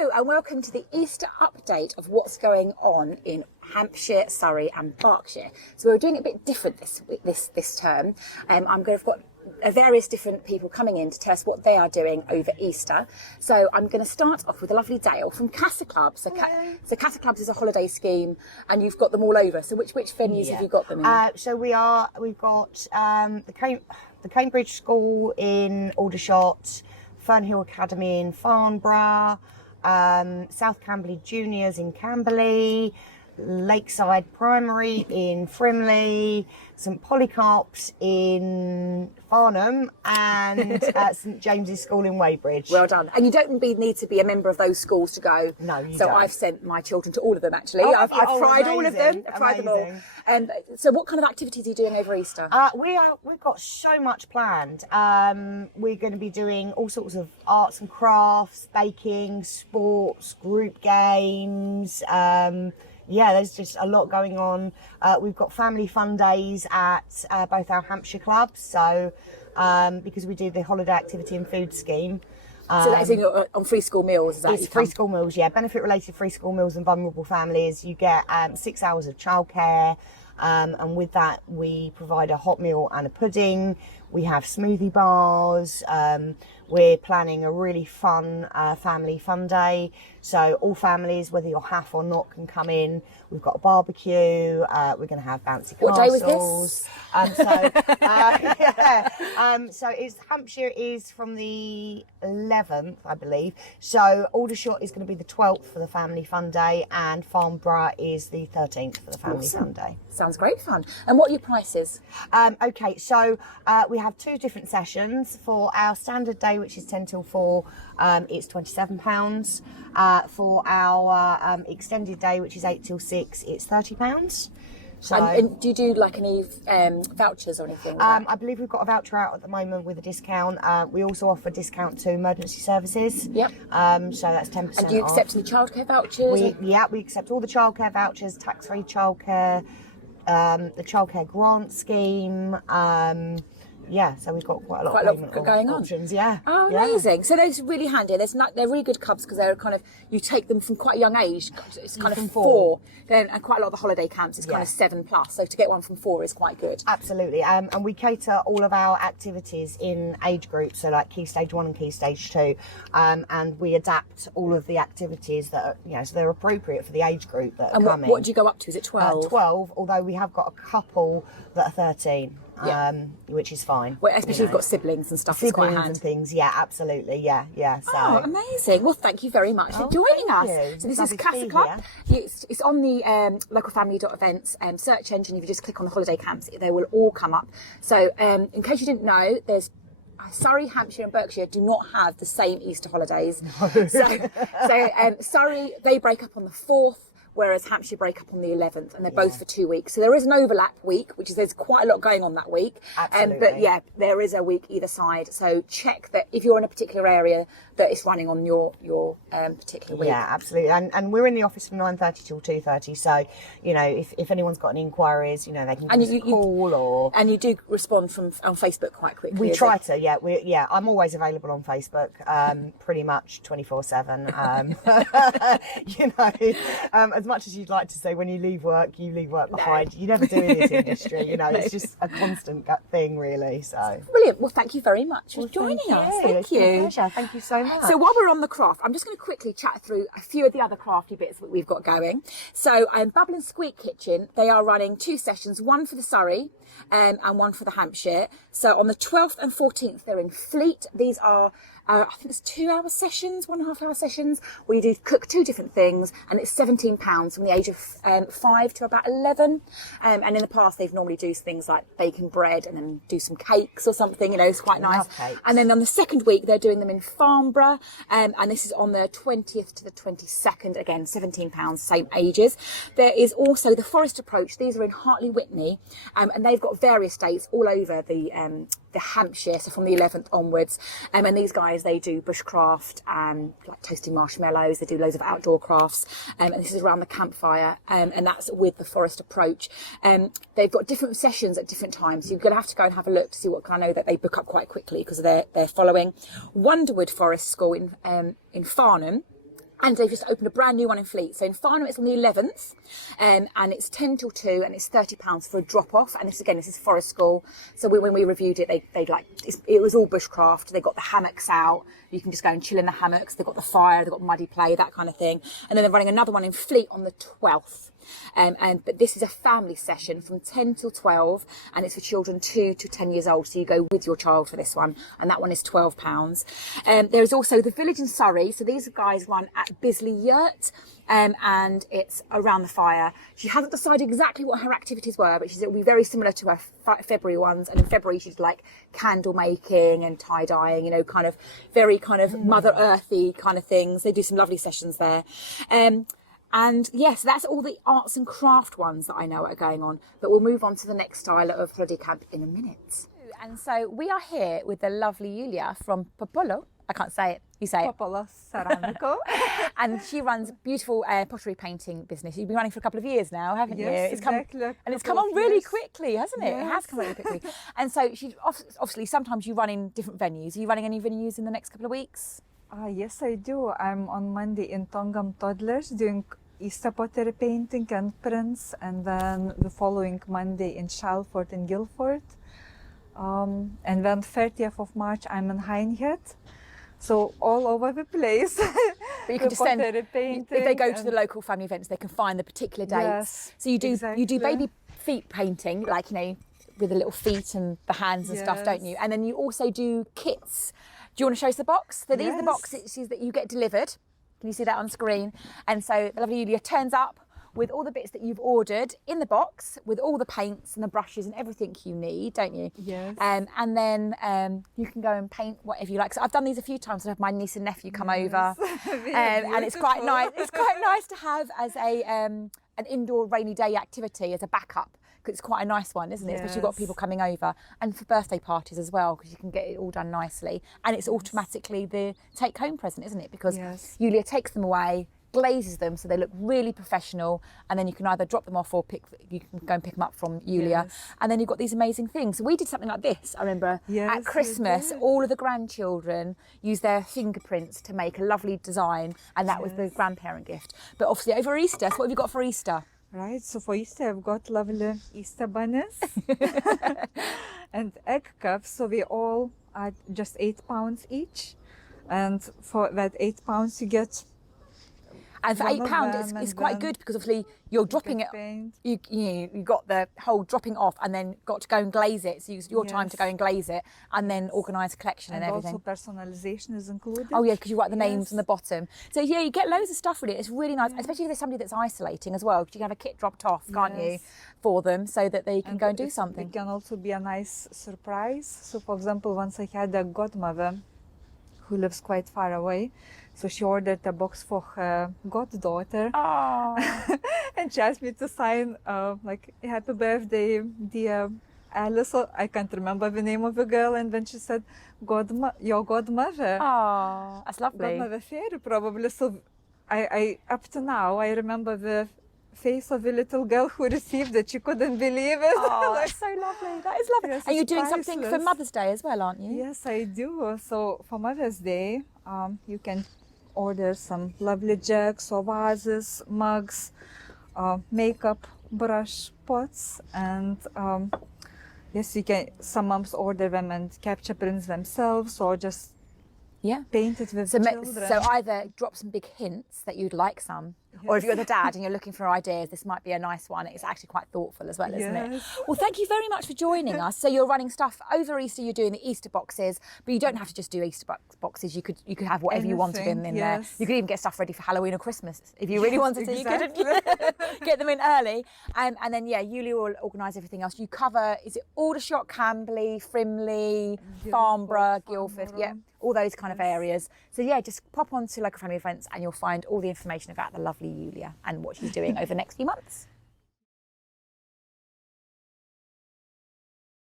Hello and welcome to the Easter update of what's going on in Hampshire, Surrey and Berkshire. So we're doing it a bit different this term. I've got various different people coming in to tell us what they are doing over Easter. So I'm going to start off with a lovely Dale from Casa Club. So Casa Clubs is a holiday scheme and you've got them all over. So which venues have you got them in? So we've got the Cambridge School in Aldershot, Fernhill Academy in Farnborough, South Camberley Juniors in Camberley, Lakeside Primary in Frimley, St Polycarp's in Farnham, and St James's School in Weybridge. Well done. And you don't need to be a member of those schools to go. No, you so don't. I've sent my children to all of them actually. Oh, I've tried all of them. I've tried them all. So what kind of activities are you doing over Easter? We've got so much planned. We're going to be doing all sorts of arts and crafts, baking, sports, group games. There's just a lot going on. We've got family fun days at both our Hampshire clubs. So because we do the holiday activity and food scheme. So that's on free school meals, is that? It's free school meals, yeah. Benefit related free school meals and vulnerable families. You get 6 hours of childcare. And with that, we provide a hot meal and a pudding. We have smoothie bars. We're planning a really fun family fun day. So all families, whether you're half or not, can come in. We've got a barbecue. We're going to have bouncy castles. What day was this? So Hampshire is from the 11th, I believe. So Aldershot is going to be the 12th for the family fun day, and Farnborough is the 13th for the family fun day. Sounds great fun. And what are your prices? Okay, so we have two different sessions. For our standard day, which is 10 till 4, it's £27. For our extended day, which is 8 till 6, it's £30. So, and do you do like any vouchers or anything? I believe we've got a voucher out at the moment with a discount. We also offer a discount to emergency services. Yep. So that's 10% And do you accept any childcare vouchers? We accept all the childcare vouchers, tax-free childcare, the childcare grant scheme. So we've got quite a lot going on. Options, yeah. Oh, amazing. So those are really handy. They're really good clubs because they're kind of, you take them from quite a young age. It's kind of 4. Then, and quite a lot of the holiday camps is kind of 7+. So to get one from 4 is quite good. Absolutely. And we cater all of our activities in age groups, so like Key Stage 1 and Key Stage 2. And we adapt all of the activities that are, so they're appropriate for the age group that are coming. What do you go up to? Is it 12? 12, although we have got a couple that are 13. Which is fine. Well, especially if you've got siblings and stuff. Siblings it's quite handy. And things, yeah, absolutely, yeah. So. Oh, amazing! Well, thank you very much for joining us. You. So this is Casa Club. It's on the localfamily.events search engine. If you just click on the holiday camps, they will all come up. So in case you didn't know, there's Surrey, Hampshire and Berkshire do not have the same Easter holidays. No. So Surrey, they break up on the 4th. Whereas Hampshire break up on the 11th, and they're both for 2 weeks. So there is an overlap week, which is there's quite a lot going on that week. Absolutely. But there is a week either side. So check that if you're in a particular area that it's running on your particular week. Yeah, absolutely. And we're in the office from 9:30 till 2:30. So if anyone's got any inquiries, they can give us a call And you do respond on Facebook quite quickly. We try to. Yeah. I'm always available on Facebook, pretty much 24/7. As much as you'd like to say when you leave work behind. You never do in this industry, It's just a constant thing, really. So brilliant. Well, thank you very much for joining us. Thank you. It's been a pleasure. Thank you so much. So while we're on the craft, I'm just going to quickly chat through a few of the other crafty bits that we've got going. So Bubble and Squeak Kitchen, they are running 2 sessions, one for the Surrey and one for the Hampshire. So on the 12th and 14th, they're in Fleet. These are I think it's 2-hour sessions, 1.5-hour sessions, where you do cook 2 different things, and it's £17 from the age of 5 to about 11. And in the past, they've normally do things like baking bread and then do some cakes or something. It's quite nice. And then on the second week, they're doing them in Farnborough, and this is on the 20th to the 22nd. Again, £17, same ages. There is also the Forest Approach. These are in Hartley Witney, and they've got various dates all over the Hampshire, so from the 11th onwards. And these guys, they do bushcraft, like toasting marshmallows. They do loads of outdoor crafts, and this is around the campfire, and that's with the Forest Approach. They've got different sessions at different times. So you're going to have to go and have a look to see what. I know that they book up quite quickly because they're following Wonderwood Forest School in Farnham. And they've just opened a brand new one in Fleet. So in Farnham, it's on the 11th, and it's 10 till 2, and it's £30 for a drop-off. And this is Forest School. So when we reviewed it, it was all bushcraft. They got the hammocks out. You can just go and chill in the hammocks. They've got the fire, they've got muddy play, that kind of thing. And then they're running another one in Fleet on the 12th. But this is a family session from 10 till 12, and it's for children 2 to 10 years old. So you go with your child for this one, and that one is £12. There is also the village in Surrey. So these guys run at Bisley Yurt, and it's around the fire. She hasn't decided exactly what her activities were, but she said it will be very similar to her February ones. And in February, she's like candle making and tie dyeing, you know, kind of very kind of Mother Earthy kind of things. They do some lovely sessions there. And yes, that's all the arts and craft ones that I know are going on. But we'll move on to the next style of holiday camp in a minute. And so we are here with the lovely Julia from Popolo. I can't say it. You say it. Popolo Ceramico. And she runs a beautiful pottery painting business. You've been running for a couple of years now, haven't you? Yes, exactly. And it's come on really quickly, hasn't it? Yes. It has come on really quickly. And so she obviously sometimes you run in different venues. Are you running any venues in the next couple of weeks? Yes, I do. I'm on Monday in Tongham Toddlers doing Easter pottery painting and prints, and then the following Monday in Shalford and Guildford. And then 30th of March I'm in Hindhead. So all over the place. But you can just send, if they go to the local family events, they can find the particular dates. Yes, so you do exactly. baby feet painting, like, you know, with the little feet and the hands and stuff, don't you? And then you also do kits. Do you want to show us the box? So these are the boxes that you get delivered. Can you see that on screen? And so the lovely Julia turns up with all the bits that you've ordered in the box, with all the paints and the brushes and everything you need, don't you? Yes. And then you can go and paint whatever you like. So I've done these a few times. I've had my niece and nephew come over, and it's quite nice. It's quite nice to have as an indoor rainy day activity as a backup. Because it's quite a nice one, isn't it? Especially you've got people coming over, and for birthday parties as well, because you can get it all done nicely. And it's automatically the take-home present, isn't it? Because Julia takes them away, glazes them so they look really professional, and then you can either drop them off or you can go and pick them up from Julia. And then you've got these amazing things. So we did something like this, I remember, at Christmas. All of the grandchildren used their fingerprints to make a lovely design, and that was the grandparent gift. But obviously over Easter, so what have you got for Easter? Right, so for Easter I've got lovely Easter bunnies and egg cups. So we all are just £8 each, and for that £8 you get. And for £8, it's quite good, because obviously you're dropping it. You got the whole dropping off, and then got to go and glaze it. So you use your time to go and glaze it, and then organise a collection and everything. Also personalisation is included. Oh yeah, because you write the names on the bottom. So yeah, you get loads of stuff with it. It's really nice, especially if there's somebody that's isolating as well. Because you can have a kit dropped off, can't you, for them, so that they can go and do something. It can also be a nice surprise. So for example, once I had a godmother who lives quite far away. So she ordered a box for her goddaughter. And she asked me to sign like, happy birthday, dear Alice. I can't remember the name of the girl. And then she said, your godmother. Oh, that's lovely. Godmother Fairy, probably. So I up to now, I remember the face of the little girl who received it. She couldn't believe it. Oh, that's so lovely. That is lovely. Yes, and you're doing priceless. something for Mother's Day as well, aren't you? Yes, I do. So for Mother's Day, you can order some lovely jugs or vases, mugs, makeup brush pots, and yes, you can. Some moms order them and capture prints themselves, or just paint it with children. So either drop some big hints that you'd like some, or if you're the dad and you're looking for ideas, this might be a nice one. It's actually quite thoughtful as well, isn't it? Well, thank you very much for joining us. So you're running stuff over Easter. You're doing the Easter boxes, but you don't have to just do Easter boxes. You could have whatever you wanted in there. You could even get stuff ready for Halloween or Christmas if you really wanted to. You could get them in early, and then Julia will organise everything else. You cover, is it Aldershot, Camberley, Frimley, Farnborough, Guildford? Yeah, all those kind of areas. So just pop on to Local Family Events and you'll find all the information about the lovely Julia and what she's doing over the next few months.